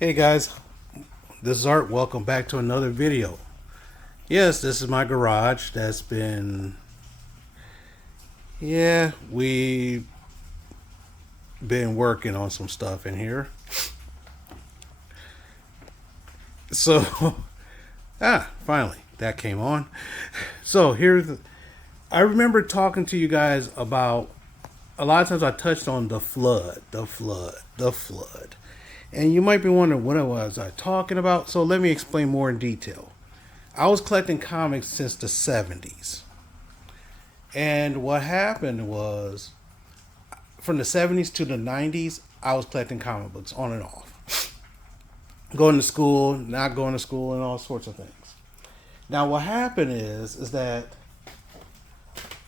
Hey guys, this is Art. Welcome back to another video. Yes, this is my garage that's been, we've been working on some stuff in here. So, finally, that came on. So, I remember talking to you guys about, a lot of times I touched on the flood. And you might be wondering what it was I talking about, so let me explain more in detail. I was collecting comics since the 70s. And what happened was, from the 70s to the 90s, I was collecting comic books on and off. Going to school, not going to school, and all sorts of things. Now, what happened is that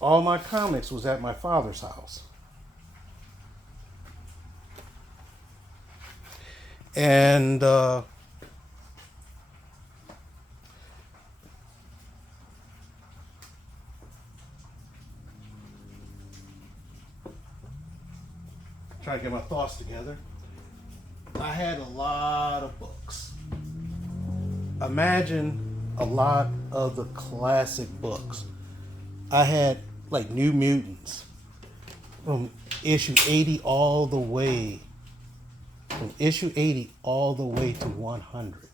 all my comics was at my father's house. And trying to get my thoughts together. I had a lot of books. Imagine a lot of the classic books. I had like New Mutants from issue 80 all the way, from issue 80 all the way to 100.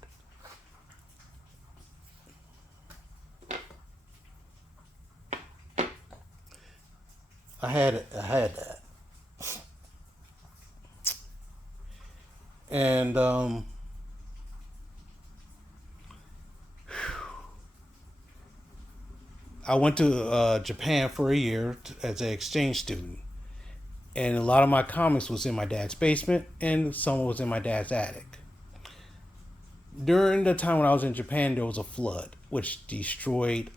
I had that. And I went to Japan for a year as an exchange student, and a lot of my comics was in my dad's basement, and some was in my dad's attic. During the time when I was in Japan, there was a flood, which destroyed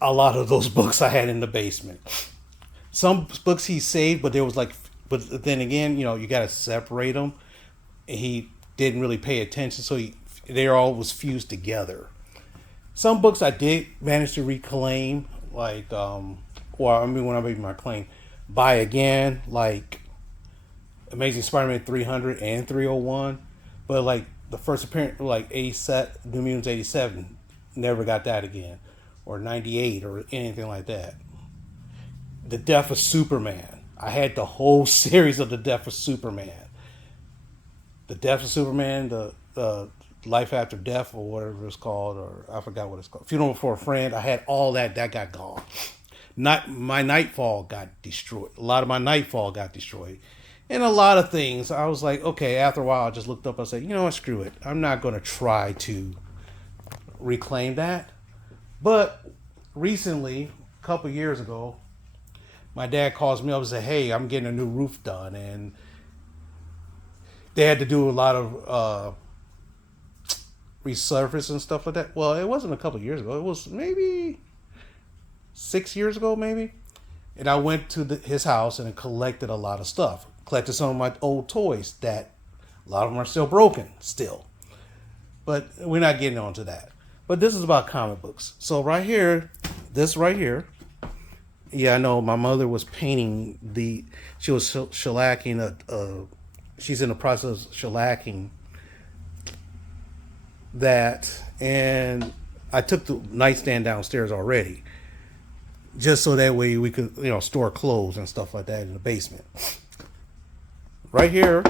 a lot of those books I had in the basement. Some books he saved, but there was like, but then again, you got to separate them. He didn't really pay attention, so they all was fused together. Some books I did manage to reclaim, like, when I made my claim, buy again, like Amazing Spider-Man 300 and 301. But like the first appearance, like 87, New Mutants 87, never got that again, or 98, or anything like that. The Death of Superman. I had the whole series of the Death of Superman. The Death of Superman, the Life After Death, or whatever it's called, or I forgot what it's called. Funeral for a Friend. I had all that. That got gone. Not my Nightfall got destroyed. A lot of my Nightfall got destroyed, and a lot of things. I was like, okay. After a while, I just looked up. I said, you know what? Screw it. I'm not going to try to reclaim that. But recently, a couple years ago, my dad calls me up and said, hey, I'm getting a new roof done, and they had to do a lot of resurface and stuff like that. Well, it wasn't a couple years ago. It was maybe 6 years ago, maybe. And I went to his house and collected a lot of stuff. Collected some of my old toys that a lot of them are still broken, still. But we're not getting onto that. But this is about comic books. So this right here, yeah, I know my mother was painting she was shellacking she's in the process of shellacking that, and I took the nightstand downstairs already, just so that way we could, store clothes and stuff like that in the basement. Right here,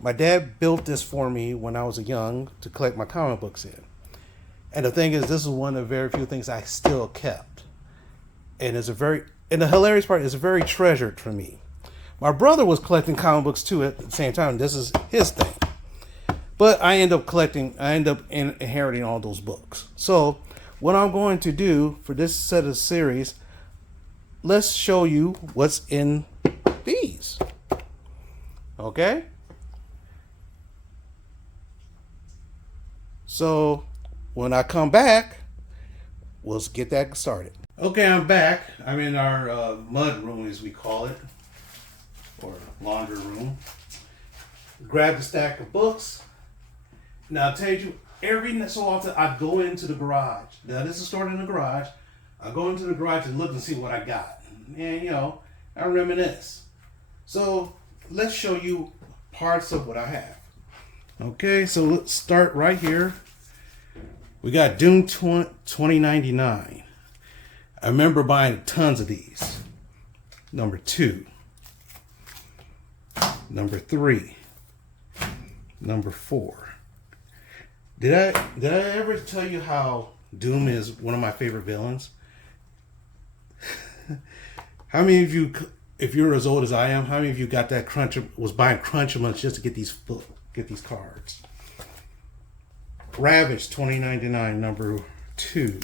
my dad built this for me when I was young to collect my comic books in. And the thing is, this is one of the very few things I still kept. And and the hilarious part is very treasured for me. My brother was collecting comic books too at the same time. This is his thing. But I end up inheriting all those books. So what I'm going to do for this set of series, let's show you what's in these. Okay? So when I come back, we'll get that started. Okay, I'm back. I'm in our mud room, as we call it, or laundry room. Grabbed a stack of books. Now, I'll tell you, every so often I go into the garage. Now, this is stored in the garage. I go into the garage and look and see what I got. And, I reminisce. So, let's show you parts of what I have. Okay, so let's start right here. We got Doom 2099. I remember buying tons of these. Number 2. Number 3. Number 4. Did I ever tell you how Doom is one of my favorite villains? How many of you, if you're as old as I am, how many of you got that was buying Crunchums just to get these cards? Ravage 2099, number 2.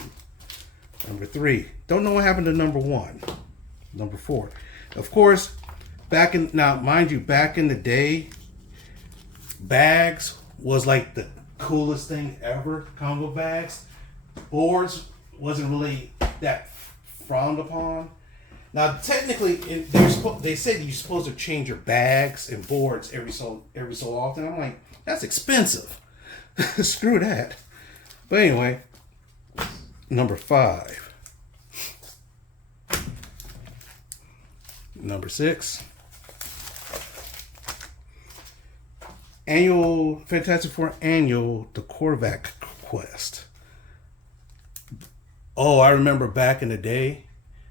Number 3. Don't know what happened to number 1. Number 4. Of course, now mind you, back in the day, bags was like the coolest thing ever. Combo bags. Boards wasn't really that frowned upon. Now, technically, they said you're supposed to change your bags and boards every so often. I'm like, that's expensive. Screw that. But anyway, number 5. Number 6. Annual Fantastic Four Annual the Korvac Quest. Oh, I remember back in the day.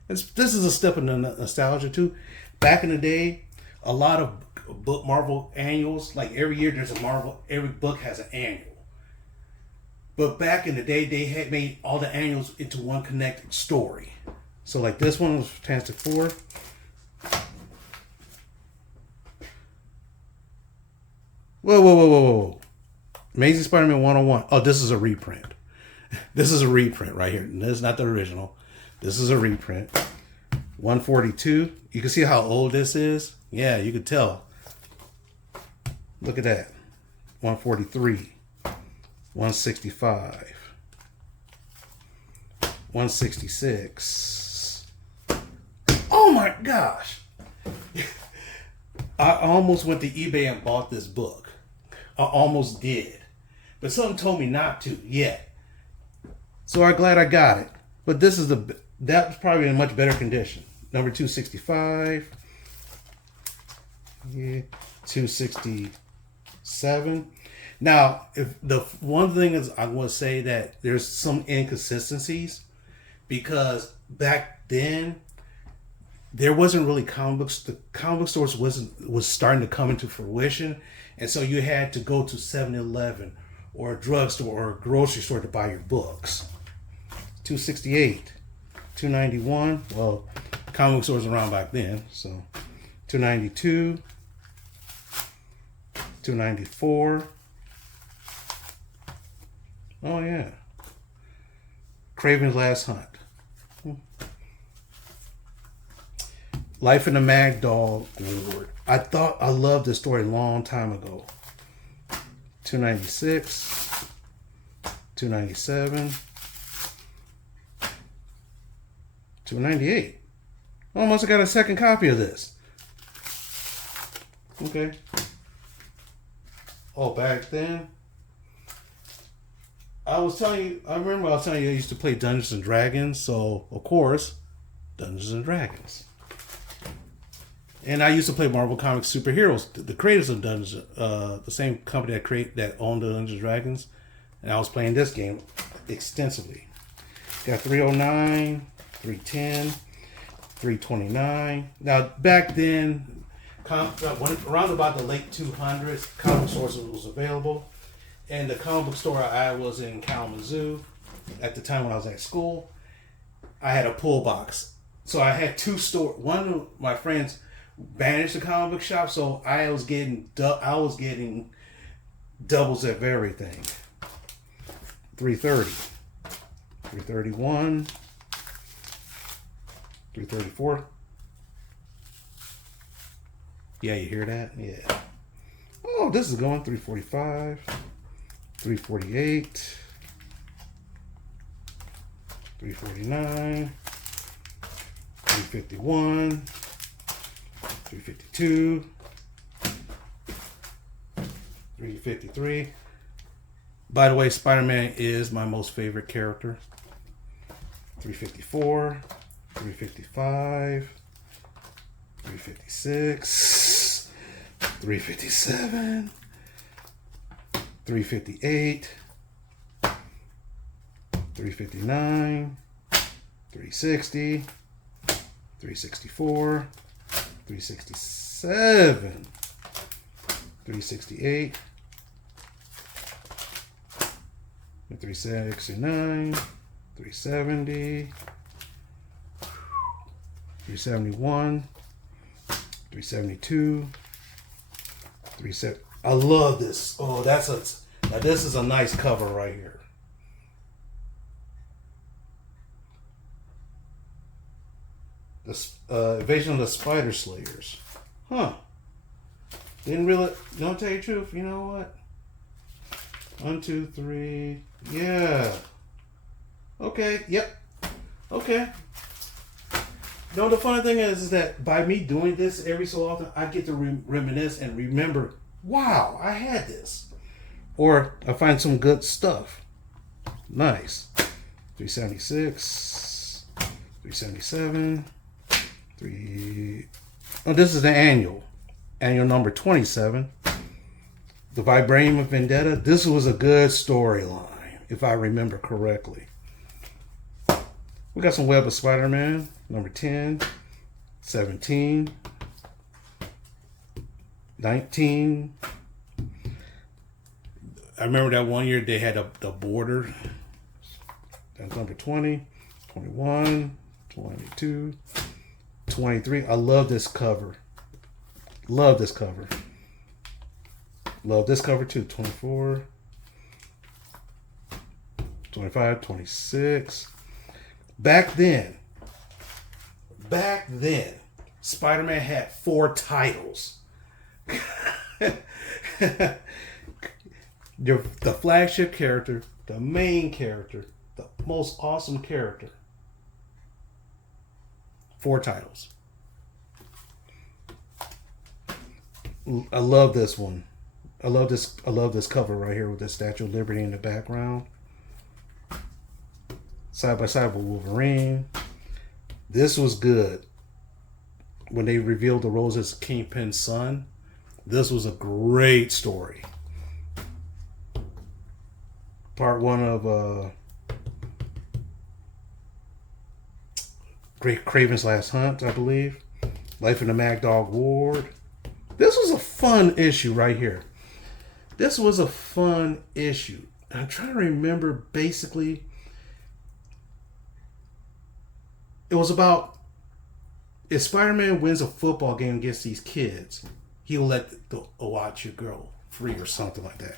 This is a step in the nostalgia too. Back in the day, a lot of Marvel annuals, like every year there's a Marvel, every book has an annual. But back in the day, they had made all the annuals into one connected story. So like this one was Fantastic Four. Whoa. Amazing Spider-Man 101. Oh, this is a reprint. This is a reprint right here. This is not the original. This is a reprint. 142. You can see how old this is. Yeah, you can tell. Look at that. 143. 165. 166. Oh my gosh. I almost went to eBay and bought this book. I almost did. But something told me not to yet. So I'm glad I got it. But this is that was probably in much better condition. Number 265. Yeah, 267. Now, if the one thing is, I want to say that there's some inconsistencies because back then there wasn't really comic books. The comic book stores was starting to come into fruition, and so you had to go to 7-Eleven or a drugstore or a grocery store to buy your books. 268, 291. Well, comic book stores around back then, so 292, 294. Oh yeah, Kraven's Last Hunt. Life in the Mad Dog Award. I loved this story a long time ago. 296, 297, 298. Almost got a second copy of this. Okay. Oh, back then, I remember I was telling you I used to play Dungeons and Dragons, so of course, Dungeons and Dragons. And I used to play Marvel Comics Superheroes, the creators of Dungeons, the same company that owned the Dungeons and Dragons, and I was playing this game extensively. Got 309, 310, 329. Now back then, around about the late 200s, comic stores was available. And the comic book store I was in Kalamazoo at the time when I was at school, I had a pull box. So I had two stores. One of my friends banished the comic book shop, so I was getting doubles of everything. 330, 331, 334. Yeah, you hear that? Yeah. Oh, this is going 345. 348, 349, 351, 352, 353. By the way, Spider-Man is my most favorite character. 354, 355, 356, 357, 358, 359, 360, 364, 367, 368, 369, 370, 371, 372, 370. I love this. Oh, now this is a nice cover right here. The Invasion of the Spider Slayers. Huh. Don't tell you the truth. You know what? 1, 2, 3. Yeah. Okay. Yep. Okay. No, the funny thing is that by me doing this every so often, I get to reminisce and remember, wow, I had this. Or I find some good stuff. Nice. 376, 377, 3. Oh, this is the annual number 27. The Vibranium of Vendetta. This was a good storyline, if I remember correctly. We got some Web of Spider-Man, number 10, 17, 19. I remember that one year they had the border. That's number 20, 21, 22, 23. I love this cover. Love this cover. Love this cover too. 24, 25, 26. Back then, Spider-Man had 4 titles. The flagship character, the main character, the most awesome character. 4 titles. I love this one. I love this cover right here with the Statue of Liberty in the background. Side by side with Wolverine. This was good. When they revealed the Rose as Kingpin's son, this was a great story. Part 1 of Great Craven's Last Hunt, I believe. Life in the Mad Dog Ward. This was a fun issue right here. This was a fun issue. I'm trying to remember basically. It was about if Spider-Man wins a football game against these kids, he'll let watch your girl free or something like that.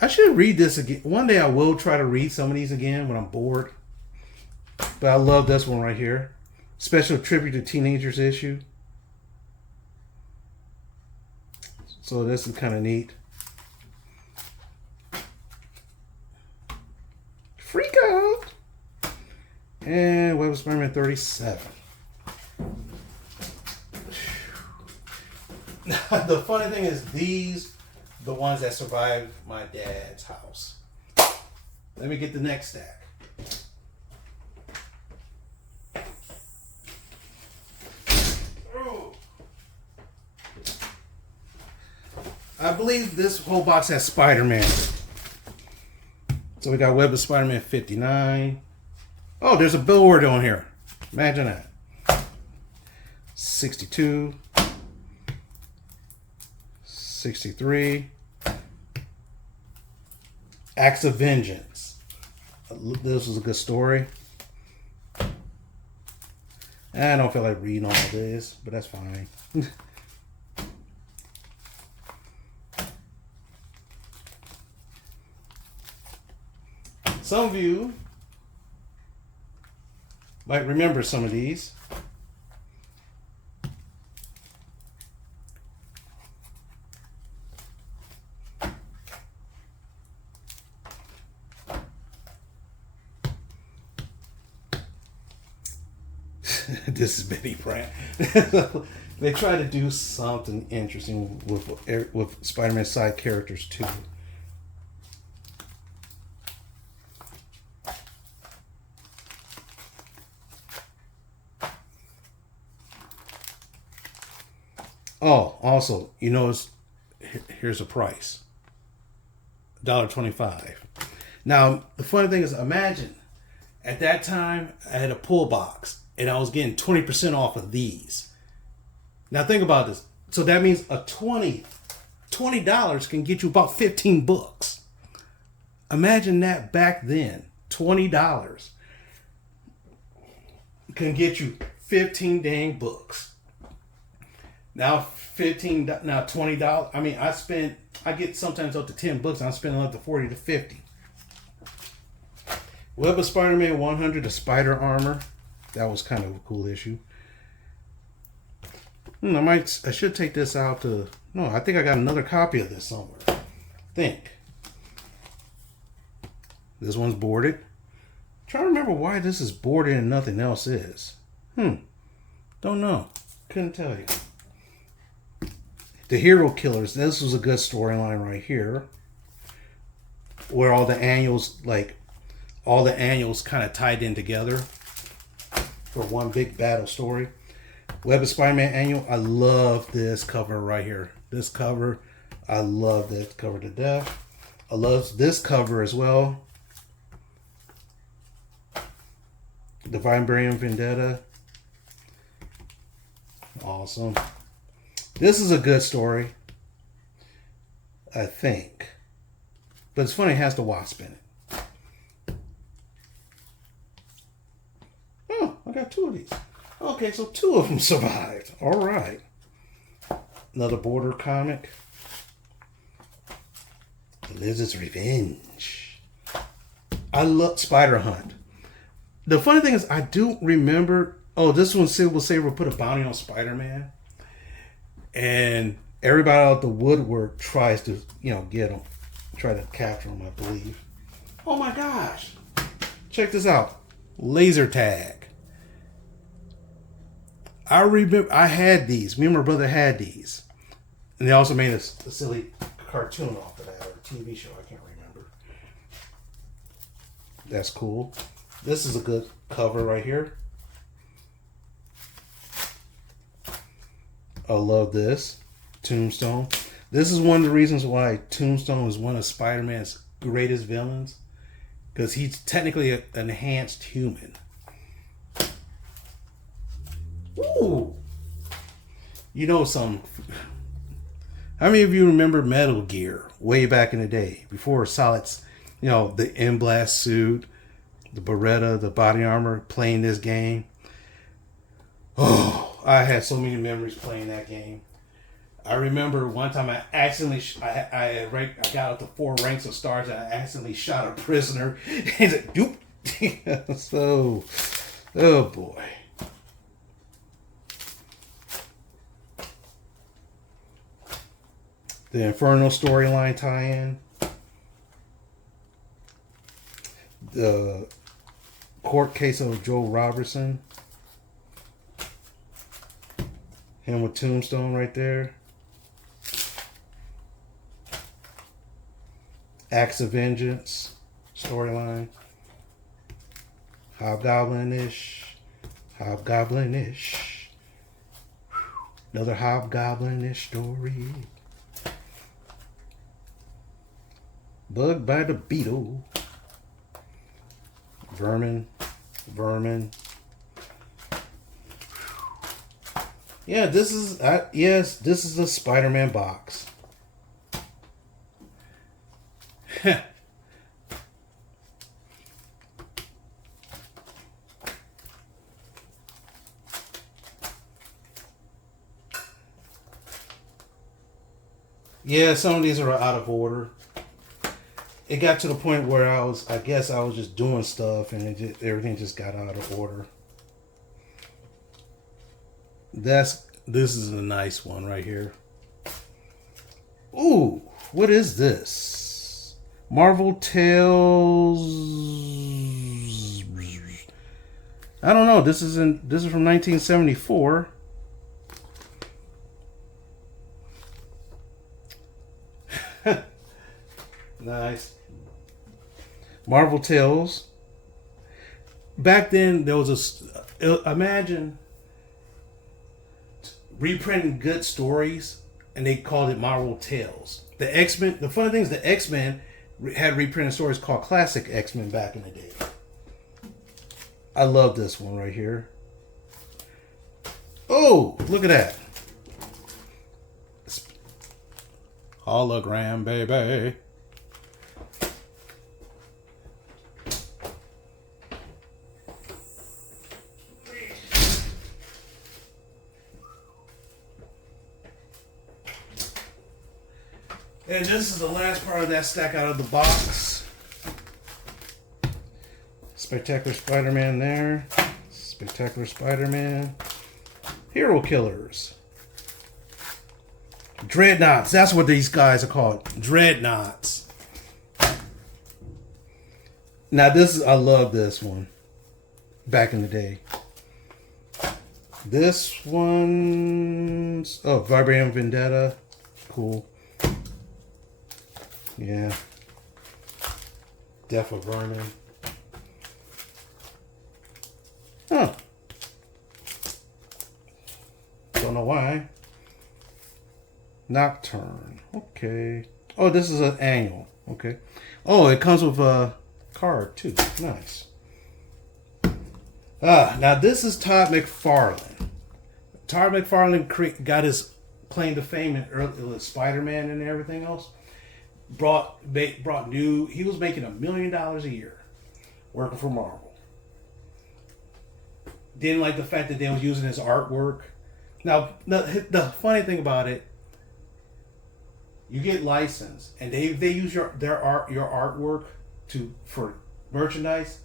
I should read this again. One day I will try to read some of these again when I'm bored. But I love this one right here. Special tribute to teenagers issue. So this is kind of neat. Freak out. And Web of Spider-Man 37. The funny thing is these the ones that survived my dad's house. Let me get the next stack. I believe this whole box has Spider-Man. So we got Web of Spider-Man 59. Oh, there's a billboard on here. Imagine that. 62. 63. Acts of Vengeance. This was a good story. I don't feel like reading all this, but that's fine. Some of you might remember some of these. This is Betty Brant. They try to do something interesting with Spider-Man side characters too. Oh, also, you notice here's a price. $1.25. Now, the funny thing is, imagine at that time I had a pull box and I was getting 20% off of these. Now think about this. So that means a $20 can get you about 15 books. Imagine that back then. $20 can get you 15 dang books. Now $20. I mean, I get sometimes up to 10 books. I'm spending up to 40 to 50. Web of Spider-Man 100, the Spider Armor. That was kind of a cool issue. I should take this out to... No, I think I got another copy of this somewhere. I think. This one's boarded. I'm trying to remember why this is boarded and nothing else is. Don't know. Couldn't tell you. The Hero Killers. This was a good storyline right here. Where all the annuals kind of tied in together for one big battle story. Web of Spider-Man annual. I love this cover right here. This cover, I love this cover to death. I love this cover as well. The Vibranium Vendetta. Awesome. This is a good story, I think. But it's funny, it has the Wasp in it. Oh, I got two of these. Okay, so two of them survived. All right. Another border comic. The Lizard's Revenge. I love Spider Hunt. The funny thing is, I do remember... Oh, this one, Silver Saber put a bounty on Spider-Man. And everybody out the woodwork tries to, get him. Try to capture him, I believe. Oh my gosh. Check this out. Laser tag. I remember I had these. Me and my brother had these. And they also made a silly cartoon off of that, or a TV show. I can't remember. That's cool. This is a good cover right here. I love this. Tombstone. This is one of the reasons why Tombstone is one of Spider-Man's greatest villains. Because he's technically an enhanced human. Ooh. Some... How many of you remember Metal Gear way back in the day? Before Solid's, the M-Blast suit, the Beretta, the body armor, playing this game. Oh, I had so many memories playing that game. I remember one time I accidentally, I got up to 4 ranks of stars and I accidentally shot a prisoner. And it, doop. So, oh boy. The Inferno storyline tie-in. The court case of Joe Robertson. Him with Tombstone right there. Acts of Vengeance storyline. Hobgoblin-ish. Hobgoblin-ish. Another Hobgoblin-ish story. Bugged by the Beetle. Vermin. Yeah, this is a Spider-Man box. Yeah, some of these are out of order. It got to the point where I was just doing stuff and everything just got out of order. This is a nice one right here. Ooh, what is this? Marvel Tales. I don't know. This is from 1974. Nice. Marvel Tales. Back then, there was imagine reprinting good stories, and they called it Marvel Tales. The X-Men. The funny thing is, the X-Men had reprinted stories called Classic X-Men back in the day. I love this one right here. Oh, look at that. Hologram, baby. And this is the last part of that stack out of the box. Spectacular Spider-Man there. Spectacular Spider-Man. Hero Killers. Dreadnoughts. That's what these guys are called. Dreadnoughts. Now this is, I love this one. Back in the day. This one's, oh, Vibranium Vendetta. Cool. Yeah. Death of Vermin. Huh. Don't know why. Nocturne. Okay. Oh, this is an annual. Okay. Oh, it comes with a card too. Nice. Now this is Todd McFarlane. Todd McFarlane got his claim to fame in early Spider-Man and everything else. Brought new. He was making $1 million a year working for Marvel. Didn't like the fact that they was using his artwork. Now the funny thing about it, you get licensed and they use your artwork for merchandise.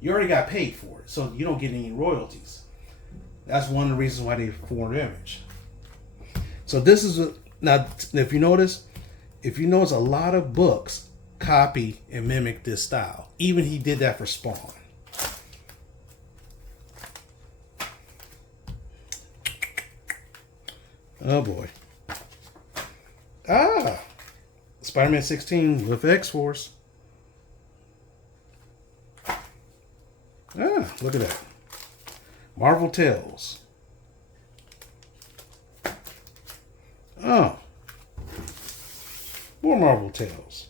You already got paid for it, so you don't get any royalties. That's one of the reasons why they formed Image. So this is now if you notice a lot of books copy and mimic this style. Even he did that for Spawn. Oh boy. Spider-Man 16 with X-Force. Look at that. Marvel Tales. Oh. More Marvel Tales.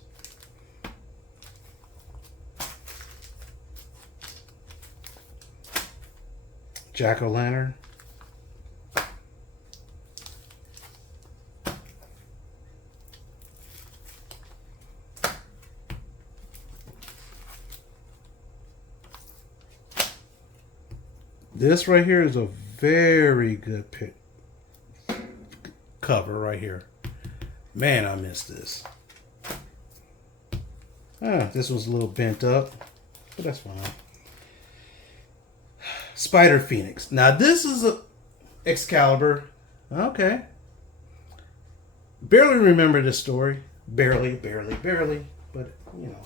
Jack-O-Lantern. This right here is a very good cover right here. Man, I missed this. This was a little bent up, but that's fine. Spider Phoenix. Now this is a Excalibur. Okay. Barely remember this story. Barely. But, you know.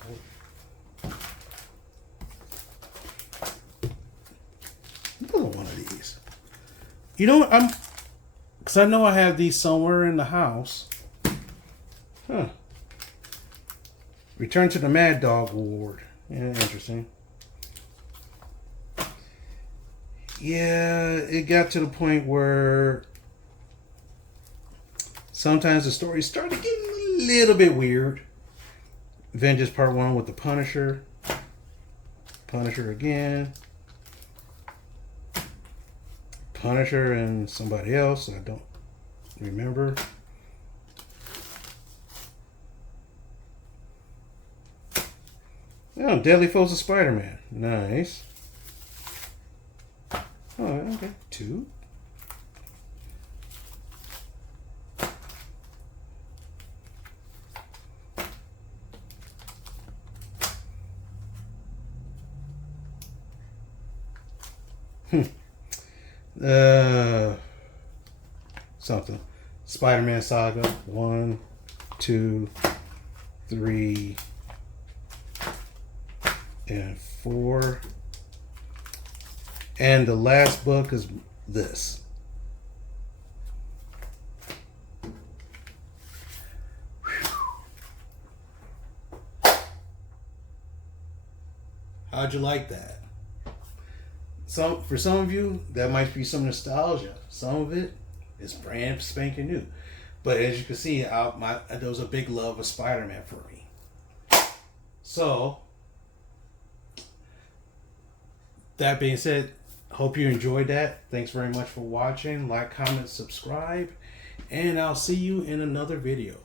Another one of these. You know what? Because I know I have these somewhere in the house. Huh. Return to the Mad Dog Ward. Yeah, interesting. Yeah, it got to the point where sometimes the stories started getting a little bit weird. Vengeance Part 1 with the Punisher. Punisher again. Punisher and somebody else. I don't remember. Oh, Deadly Foes of Spider-Man. Nice. Oh, okay. 2. Something. Spider-Man Saga 1, 2, 3, and 4. And the last book is this. How'd you like that? For some of you, that might be some nostalgia. Some of it is brand spanking new. But as you can see, there was a big love of Spider-Man for me. So, that being said, hope you enjoyed that. Thanks very much for watching. Like, comment, subscribe, and I'll see you in another video.